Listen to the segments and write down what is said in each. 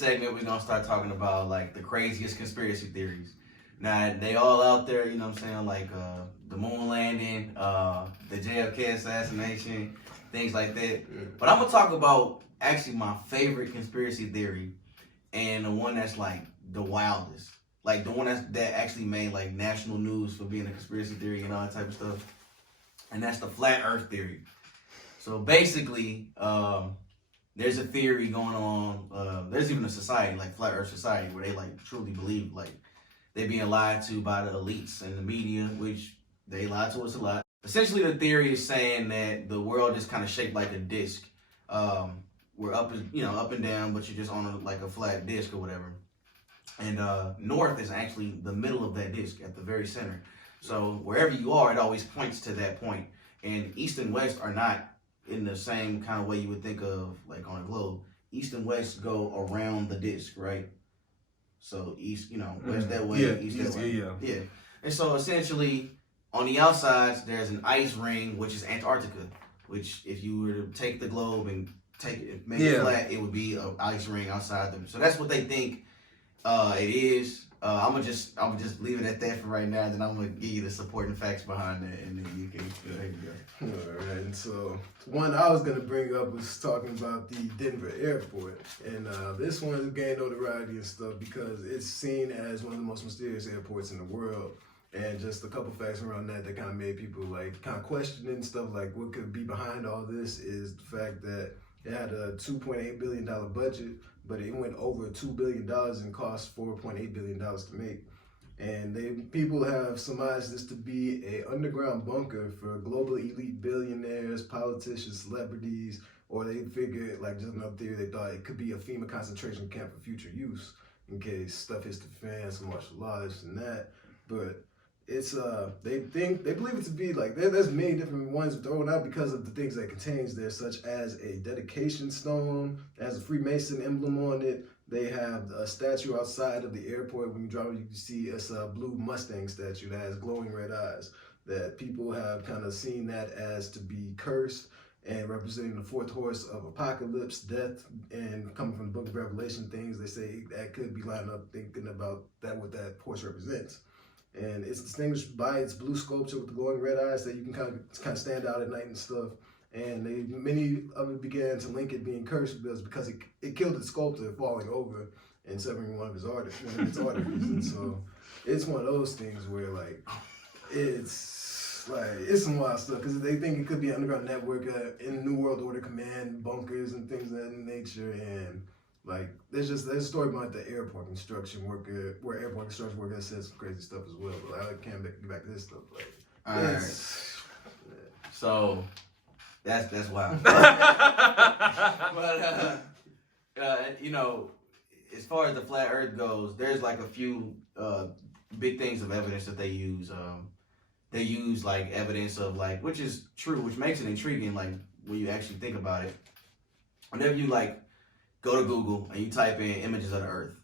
segment, we're gonna start talking about like the craziest conspiracy theories. Now they all out there, you know what I'm saying, like the moon landing, the JFK assassination, things like that. But I'm gonna talk about actually my favorite conspiracy theory and the one that's like the wildest. Like the one that actually made like national news for being a conspiracy theory and all that type of stuff. And that's the flat earth theory. So basically, there's a theory going on. There's even a society, like Flat Earth Society, where they like truly believe like they're being lied to by the elites and the media, which they lie to us a lot. Essentially, the theory is saying that the world is kind of shaped like a disc. We're up and down, but you're just on like a flat disc or whatever. And north is actually the middle of that disc at the very center. So wherever you are, it always points to that point. And east and west are not in the same kind of way you would think of like on a globe. East and west go around the disc, right? So east, west that way, east that way. Yeah. And so essentially, on the outsides, there's an ice ring, which is Antarctica. Which, if you were to take the globe and make it flat, it would be an ice ring outside them. So that's what they think it is. I'm gonna just leave it at that for right now. Then I'm gonna give you the supporting facts behind that, and then you can there you go. All right. And so one I was gonna bring up was talking about the Denver airport, and this one has gained notoriety and stuff because it's seen as one of the most mysterious airports in the world. And just a couple facts around that kind of made people like kind of questioning stuff like what could be behind all this is the fact that it had a $2.8 billion budget, but it went over $2 billion and cost $4.8 billion to make. And people have surmised this to be a underground bunker for global elite billionaires, politicians, celebrities, or they figured, like just another theory, they thought it could be a FEMA concentration camp for future use in case stuff hits the fan, some martial law, this and that. But it's they believe it to be like there's many different ones thrown out because of the things that it contains there, such as a dedication stone that has a Freemason emblem on it. They have a statue outside of the airport. When you drive, you can see it's a blue Mustang statue that has glowing red eyes. That people have kind of seen that as to be cursed and representing the fourth horse of apocalypse, death, and coming from the Book of Revelation. Things they say that could be lining up thinking about that what that horse represents. And it's distinguished by its blue sculpture with the glowing red eyes that you can kind of stand out at night and stuff. And many of it began to link it being cursed because it killed the sculptor falling over and severing one of its arteries. And so it's one of those things where like it's some wild stuff because they think it could be an underground network in New World Order command bunkers and things of that nature. And like there's a story about the airport construction worker where airport construction worker said some crazy stuff as well. But I can't get back to this stuff. Like, all right. So that's wild. But as far as the flat Earth goes, there's like a few big things of evidence that they use. They use like evidence of like which is true, which makes it intriguing. Like when you actually think about it, whenever you like go to Google and you type in images of the Earth,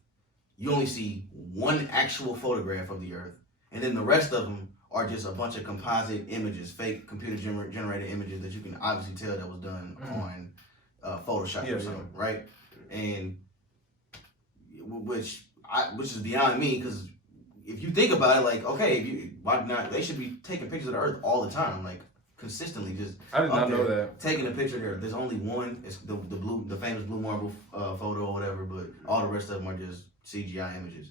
you only see one actual photograph of the Earth, and then the rest of them are just a bunch of composite images, fake computer generated images that you can obviously tell that was done on Photoshop or something, right? And which is beyond me because if you think about it, like okay, why not? They should be taking pictures of the Earth all the time, like consistently. Just I did not know that. Taking a picture there. There's only one. It's the famous blue marble photo or whatever, but all the rest of them are just CGI images.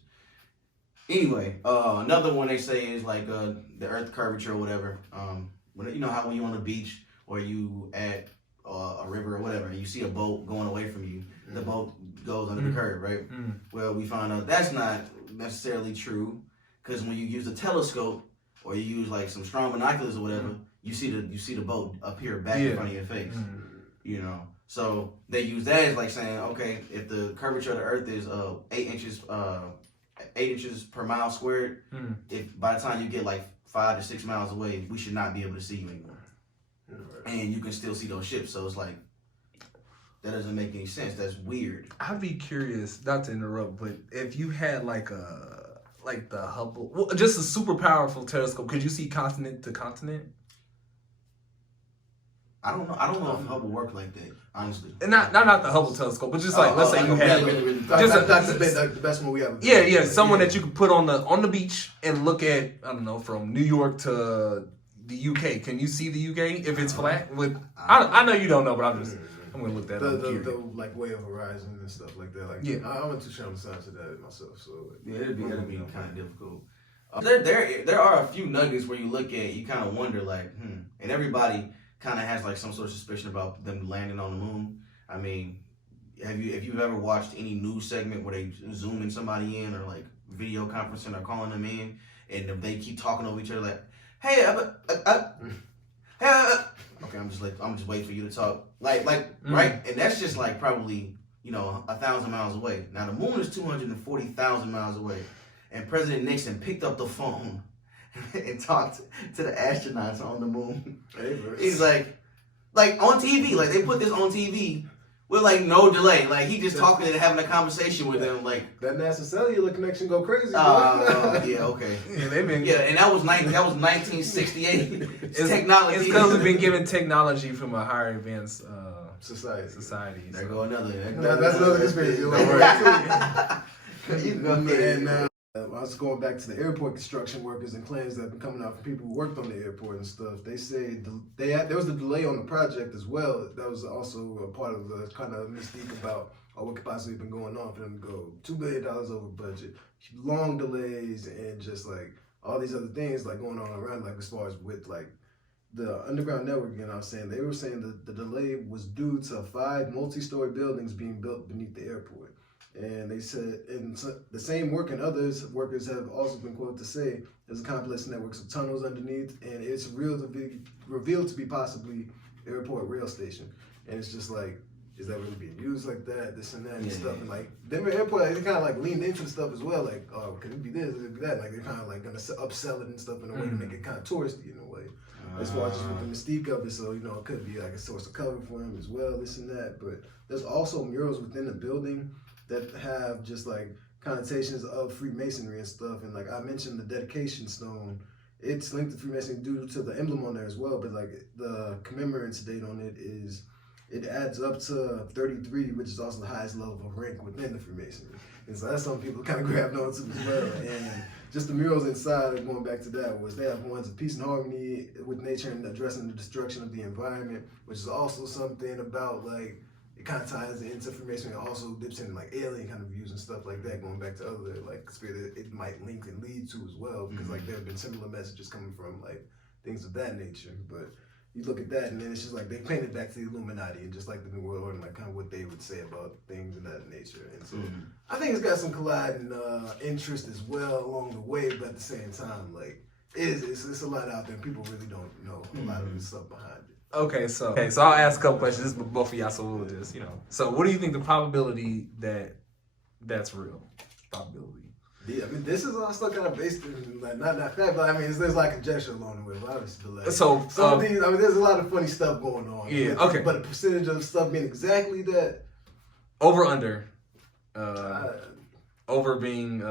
Anyway, another one they say is like the Earth curvature or whatever. When how when you're on the beach or you at a river or whatever, and you see a boat going away from you, the boat goes under the curve, right? Well, we found out that's not necessarily true because when you use a telescope or you use like some strong binoculars or whatever, you see the boat appear back in front of your face. So they use that as like saying, okay, if the curvature of the Earth is 8 inches per mile squared, if by the time you get like 5 to 6 miles away, we should not be able to see you anymore. And you can still see those ships. So it's like that doesn't make any sense. That's weird. I'd be curious, not to interrupt, but if you had like the Hubble, just a super powerful telescope, could you see continent to continent? I don't know if Hubble worked like that, honestly. And not the Hubble telescope, but just like let's say you had the best one we have. Someone that you could put on the beach and look at. I don't know, from New York to the UK. Can you see the UK if it's flat? I know you don't know, but I'm gonna look that up. The like way of horizon and stuff like that. Like I went to show the science of that myself, so yeah, it'd be kind of difficult. There are a few nuggets where you look at, you kind of wonder like, and everybody kind of has like some sort of suspicion about them landing on the moon. I mean, have you ever watched any news segment where they zooming somebody in or like video conferencing or calling them in, and they keep talking over each other like, hey, okay, I'm just waiting for you to talk, like right, and that's just like probably 1,000 miles away. Now the moon is 240,000 miles away, and President Nixon picked up the phone and talked to the astronauts on the moon. He's like on TV, like they put this on TV with like no delay, like he just talking and having a conversation with them, like that NASA cellular connection go crazy. Yeah, okay. Yeah, they've been. Yeah, and that was 1968. It's technology. It's because we've been given technology from a higher advanced society. There go another. That's another conspiracy. And I was going back to the airport construction workers and claims that have been coming out from people who worked on the airport and stuff. They say there was a delay on the project as well. That was also a part of the kind of mystique about what could possibly have been going on for them to go $2 billion over budget, long delays, and just like all these other things like going on around, like as far as with like the underground network. Again, I was saying they were saying that the delay was due to 5 multi-story buildings being built beneath the airport. And they said, and the same work and others workers have also been quoted to say, there's a complex networks of tunnels underneath, and it's revealed to be possibly airport rail station. And it's just like, is that really being used like that? This and that and stuff. And like Denver Airport, they kind of like leaned into stuff as well. Like, oh, could it be this? Could it be that? Like they're kind of like gonna upsell it and stuff in a way to make it kind of touristy in a way. As far as just with the mystique of it, so it could be like a source of cover for him as well, this and that. But there's also murals within the building that have just like connotations of Freemasonry and stuff. And like I mentioned, the dedication stone, it's linked to Freemasonry due to the emblem on there as well. But like the commemorance date on it adds up to 33, which is also the highest level of rank within the Freemasonry. And so that's something people kind of grabbed onto as well. And just the murals inside, going back to that, was they have ones of peace and harmony with nature and addressing the destruction of the environment, which is also something about like, it kind of ties into Freemasonry. It also dips into like alien kind of views and stuff like that, going back to other like conspiracy it might link and lead to as well, because like there have been similar messages coming from like things of that nature. But you look at that and then it's just like they paint it back to the Illuminati and just like the New World Order, like kind of what they would say about things of that nature. And so I think it's got some colliding interest as well along the way, but at the same time, like it's a lot out there and people really don't know a lot of the stuff behind it. Okay, so I'll ask a couple questions. This is both of y'all, so we'll just, So what do you think the probability that's real? Probability. Yeah, I mean, this is all still kind of based in, like, not fact, but I mean, there's like conjecture along the way, but obviously, like, so some of these, I mean, there's a lot of funny stuff going on. Yeah, okay. But a percentage of stuff being exactly that. Over, under. Over being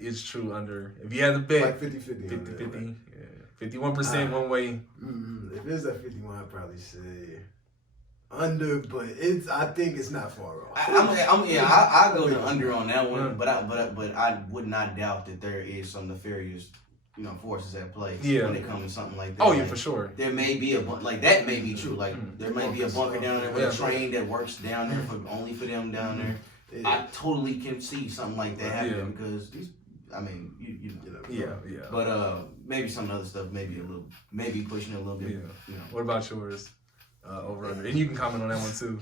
is true, under. If you had to bet. Like 50-50. 50-50. Yeah. 51% one way. If it's at 51, I'd probably say under, but I think it's not far off. I go to under on that one, but I would not doubt that there is some nefarious, forces at play when it comes to something like that. Oh yeah, for sure. There may be that may be true. Like there may be a bunker down there with a train that works down there only for them down there. Yeah. I totally can see something like that happening because these. I mean, you know. Yeah. But maybe some other stuff, maybe pushing it a little bit. Yeah. What about yours? Over under, and you can comment on that one too.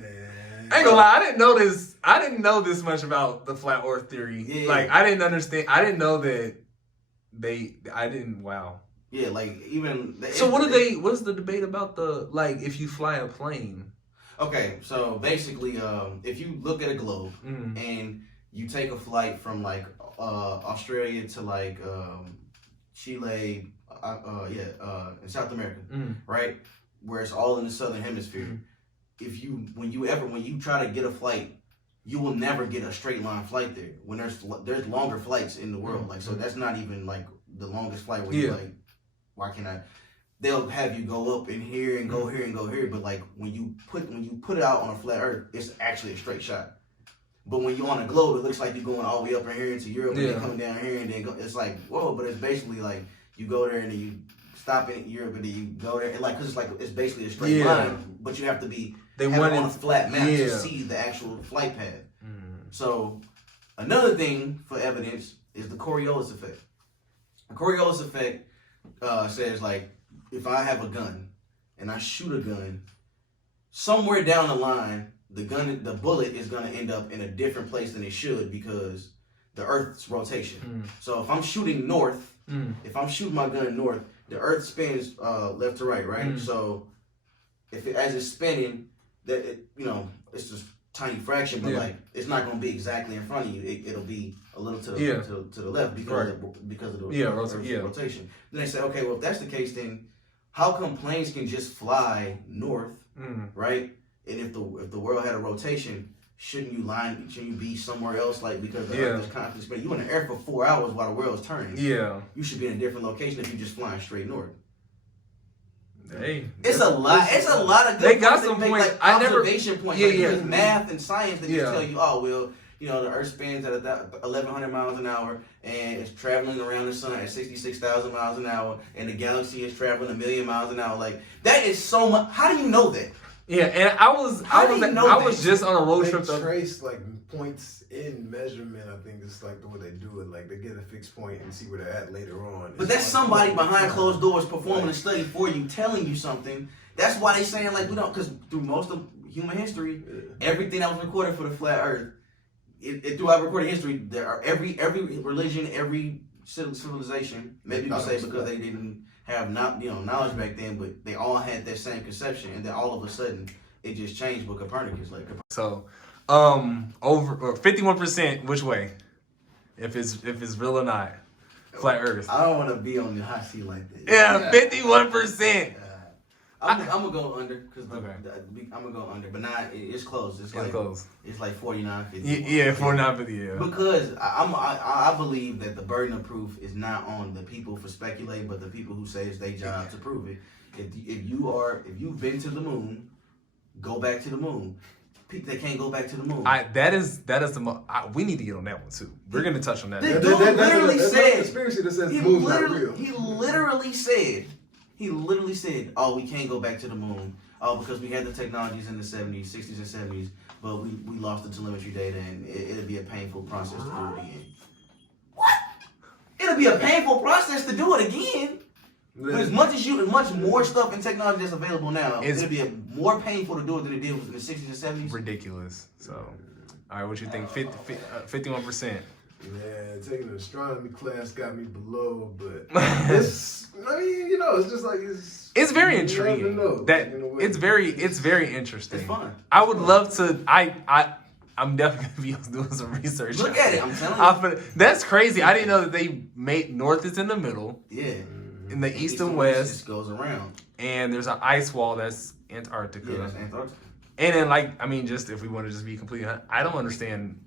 Man. I ain't gonna lie, I didn't know this much about the flat Earth theory. Yeah. Like I didn't understand. I didn't know that Wow. Yeah, like even. So what is the debate about if you fly a plane? Okay, so basically, if you look at a globe and you take a flight from Australia to Chile, in South America, right, where it's all in the southern hemisphere. When you try to get a flight, you will never get a straight line flight there. When there's longer flights in the world, so that's not even the longest flight where you're like, why can't I? they'll have you go up in here and go here and go here. But like when you put it out on a flat Earth, it's actually a straight shot. But when you're on a globe, it looks like you're going all the way up in here into Europe and then coming down here and then it's like whoa. But it's basically like you go there and then you stop in Europe and then you go there and like because it's basically a straight line, but you have to be on a flat map to see the actual flight path. So another thing for evidence is the Coriolis effect. The Coriolis effect says like if I have a gun and I shoot a gun, somewhere down the line, the bullet is gonna end up in a different place than it should because the Earth's rotation. So if I'm shooting north, if I'm shooting my gun north, the Earth spins left to right? So as it's spinning, it's just tiny fraction, but like it's not gonna be exactly in front of you. It'll be a little to the left because of the Earth's rotation. Then they say, okay, well if that's the case, then how come planes can just fly north, right? And if the world had a rotation, shouldn't you be somewhere else? Like because the Earth is constantly spinning. You in the air for 4 hours while the world's turning. Yeah, you should be in a different location if you're just flying straight north. Hey, it's a lot. It's a lot of good. They got some points. Like observation points. There's math and science that just tell you, oh well, the Earth spins at 1,100 miles an hour and it's traveling around the sun at 66,000 miles an hour, and the galaxy is traveling 1,000,000 miles an hour. Like that is so much. How do you know that? Yeah, and I was just on a road trip. They trace like points in measurement. I think it's like the way they do it. Like they get a fixed point and see where they're at later on. But that's somebody behind closed doors performing a study for you, telling you something. That's why they saying like we don't, because through most of human history, everything that was recorded for the flat Earth, throughout recorded history, there are every religion, every civilization. Maybe people say because they didn't have knowledge back then, but they all had that same conception, and then all of a sudden it just changed with Copernicus. So, over 51%, which way? If it's real or not, flat Earth. I don't want to be on the hot seat like that. Yeah, 51%. I'm gonna go under because I'm gonna go under, but not. It's close. It's close. It's like 49-50. Yeah, 49-50. Yeah. Because I believe that the burden of proof is not on the people for speculating, but the people who say it's their job to prove it. If you've been to the moon, go back to the moon. People that can't go back to the moon. That is the we need to get on that one too. We're gonna touch on that. The dude literally said conspiracy that says the moon's not real. He literally said, oh, we can't go back to the moon. Oh, because we had the technologies in the 70s, 60s, and 70s, but we lost the telemetry data, and it'll be a painful process to do it again. What? It'll be a painful process to do it again? But as much more stuff and technology that's available now, it'll be more painful to do it than it did in the 60s and 70s. Ridiculous. So, all right, what you think? 51%. Man, taking an astronomy class got me below, but it's just like it's very intriguing. It's very interesting. It's fun. I would love to. I'm definitely gonna be doing some research. Look at it, I'm telling you. That's crazy. I didn't know that they made north is in the middle. Yeah. In the east and west, just goes around. And there's an ice wall that's Antarctica. Yeah, that's Antarctica. And then just if we want to just be completely honest, I don't understand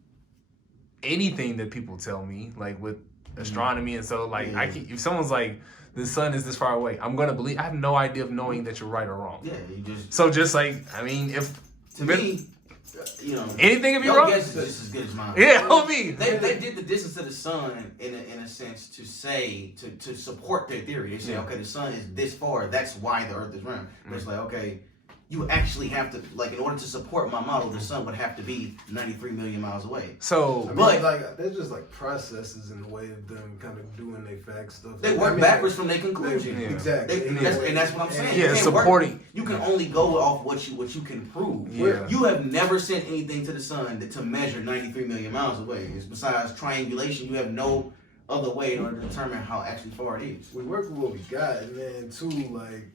anything that people tell me, like with astronomy, and so if someone's like the sun is this far away, I'm gonna believe. I have no idea of knowing that you're right or wrong. Yeah, you just. So just if to me, anything if you're wrong, guess is just as good as mine. Yeah, on me. They did the distance to the sun in a sense to say to support their theory. They say, okay, the sun is this far, that's why the Earth is round. But it's like, okay, you actually have to, like, in order to support my model, the sun would have to be 93 million miles away. So, there's just like processes in the way of them kind of doing their fact stuff. They work backwards from their conclusion. Exactly. And that's what I'm saying. Yeah, supporting. You can only go off what you can prove. Yeah. You have never sent anything to the sun to measure 93 million miles away. Besides triangulation, you have no other way in order to determine how actually far it is. We work with what we got, and then too,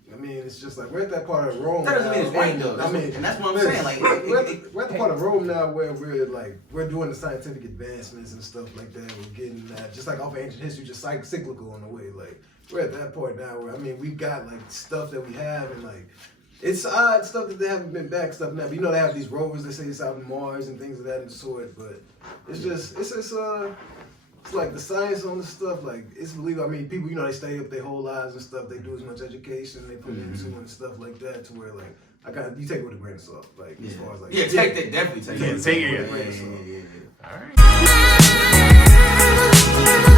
it's just like we're at that part of Rome. That doesn't mean it's right though. And that's what I'm saying. Like we're at the part of Rome now where we're doing the scientific advancements and stuff like that. We're getting that just like off of ancient history, just cyclical in a way. Like we're at that point now where we've got like stuff that we have, and like it's odd stuff that they haven't been back stuff now. But they have these rovers. They say it's out in Mars and things of that sort. But it's just it's like the science on the stuff, like it's believable. I mean, people, they stay up their whole lives and stuff. They do as much education they put into and stuff like that, to where like you take it with a grain of salt, like as far as like definitely take it. Take it. Yeah. All right.